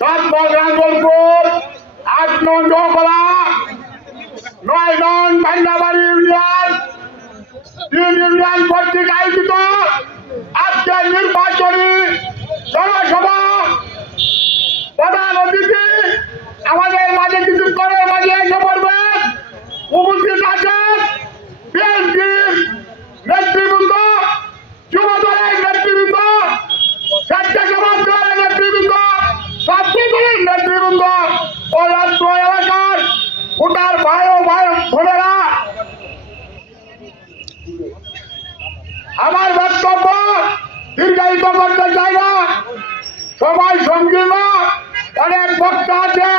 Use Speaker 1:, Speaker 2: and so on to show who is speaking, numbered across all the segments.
Speaker 1: সাত রাঙ্গলপুর আট নং জহকলা নয় নং ভান্ডাবাড়ি ইউনিয়ন তিন ইউনিয়ন কর্তৃক আয়োজিত আজকের নির্বাচনী জনসভা আমার বক্তব্য দীর্ঘায়িত করতে চাই না। সবাই সংকীর্ণ অনেক বক্তা আছে,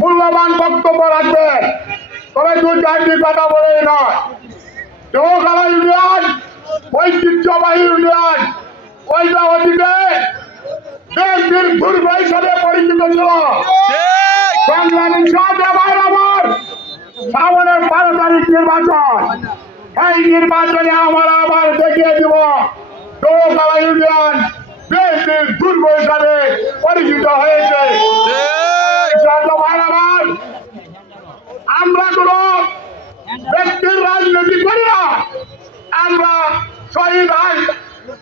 Speaker 1: মূল্যবান বক্তব্য রাখবে। তবে দু চারটি কথা বলেই নয় দেহকালা ইউনিয়ন, ঐতিহ্যবাহী ইউনিয়ন ওইটা ওদিকে দেশটির দুর্গ হিসাবে পরিচিত ছিল। সংগ্রামী সাহায্য ভাই আমার সামনের বারো তারিখ নির্বাচন। এই নির্বাচনে আমরা আবার দেখিয়ে দিব। দেহকালা ইউনিয়ন দেশটির দুর্গ হিসাবে পরিচিত হয়েছে। সাহায্য ভাই আমার আমরা কোনো ব্যক্তির রাজনীতি করি না। আমরা শহীদ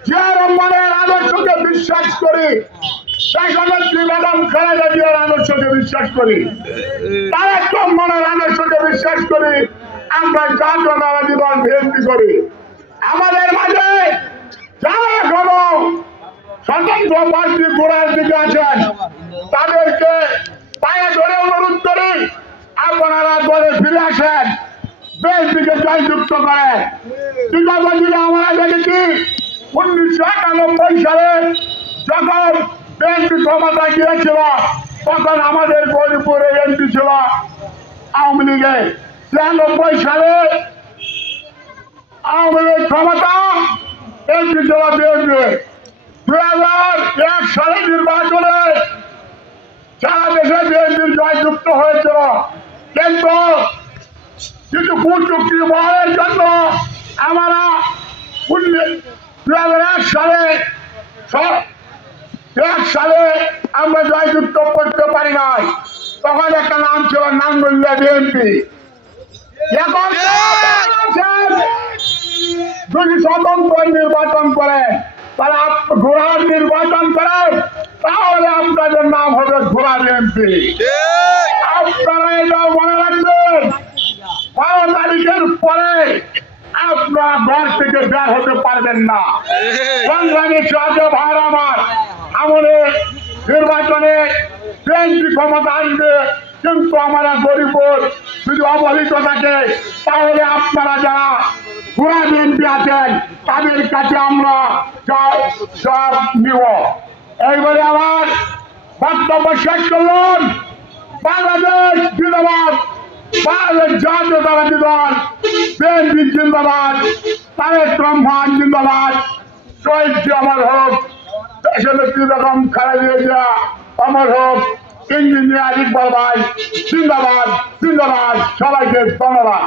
Speaker 1: জিয়া রহমানের আদর্শকে বিশ্বাস করি। ম্যাডাম খালেদা জিয়ার আদর্শকে বিশ্বাস করি। তারেক রহমানের আদর্শকে বিশ্বাস করি। আমরা জাতীয়তাবাদী জীবন বিএনপি করি। আমাদের মাঝে যারা এখনও স্বতন্ত্র পার্টি গোড়ার দিকে আছেন, তাদেরকে পায়ে ধরে অনুরোধ করি, আপনারা দলে ফিরে আসেন দিনে আমরা দেখেছি যখন তখন আমাদের আওয়ামী লীগে ছিয়ানব্বই সালে আওয়ামী লীগ ক্ষমতা এমপি ছিল বিএনপি। দুই হাজার এক সালে নির্বাচনে সারা দেশে বিএনপির জয়যুক্ত হয়েছিল। কিন্তু কিন্তু কুচুক্তি বহালের জন্য আমরা দু হাজার এক সালে এক সালে আমরা জয়যুক্ত করতে পারি নাই। তখন একটা নাম ছিল নাঙ্গুল্লা বিএনপি। এখন যদি স্বতন্ত্র নির্বাচন করে তাহলে আপ- ঘোড়ার নির্বাচন করে তাহলে আপনাদের নাম হবে ঘোড়ার বিএনপি আপনারা এটাও মনে রাখবেন বারো তারিখের পরে আপনারা ঘর থেকে বের হতে পারবেন না। সংগ্রামী সাহায্য ভাই আমার আমাদের নির্বাচনে বিএনপি ক্ষমতা আসবে। কিন্তু আমরা গরিব যদি অবহেলিত থাকে, তাহলে আপনারা যারা পুরা বিএনপি আছেন, তাদের কাছে আমরা জব নিব। এইবারে আমার বক্তব্য শেষ করলাম। বাংলাদেশ জিন্দাবাদ, বাংলাদেশ জাতীয়তাবাদী দল, বিএনপি জিন্দাবাদ, তারেক রহমান জিন্দাবাদ। শহীদ আমার হোক দেশনেত্রী বেগম খালেদা জিয়া আমার হোক ইঞ্জিনিয়ার ইকবাল ভাই জিন্দাবাদ জিন্দাবাদ সবাইকে ধন্যবাদ।